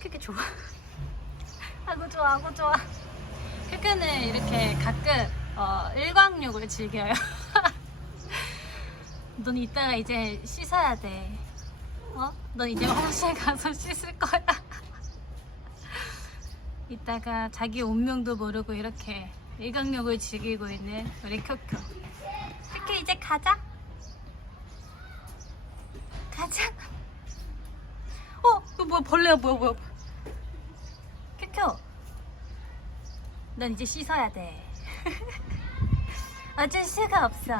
그게 좋아. 아구 좋아, 아구 좋아. 큐큐는 이렇게 가끔 어, 일광욕을 즐겨요. 넌 이따가 이제 씻어야 돼. 어? 넌 이제 화장실 가서 씻을 거야. 이따가 자기 운명도 모르고 이렇게 일광욕을 즐기고 있는 우리 큐큐. 큐큐 이제 가자. 가자. 어, 이거 뭐야 벌레야 뭐야 뭐야. 큐큐. 넌 이제 씻어야 돼. 어쩔 수가 없어.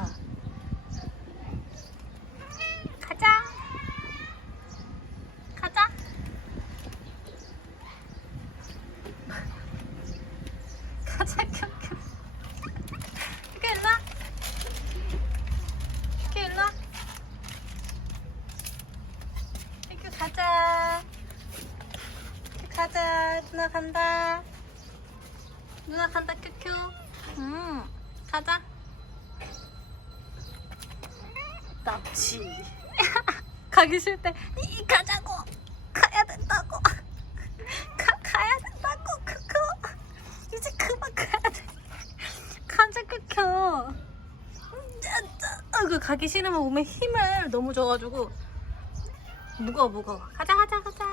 가자. 가자. 가자, 큐큐. 큐큐 일로 와. 큐큐 일로 와. 큐큐 가자. 가자. 누나 간다. 누나 간다, 큐큐. 음, 가자. 납치. 가기 때, 이, 가자고. 가야 된다고. 가, 가야 된다고, 큐큐. 이제 그만 가야 돼. 가자, 큐큐. 아, 그 가기 싫으면 몸에 힘을 너무 줘가지고. 무거워, 무거워. 가자, 가자, 가자.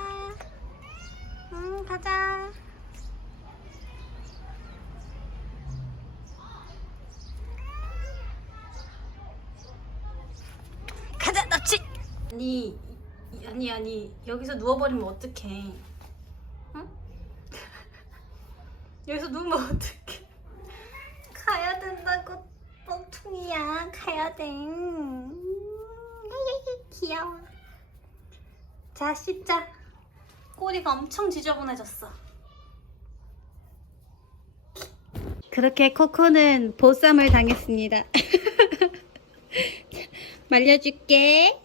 음. 가자 납치 아니 아니 아니 여기서 누워버리면 어떡해? 응? 여기서 누우면 어떡해? 가야 된다고 뻥퉁이야. 가야 돼. 음, 귀여워. 자 씻자. 꼬리가 엄청 지저분해졌어. 그렇게 코코는 보쌈을 당했습니다. 말려줄게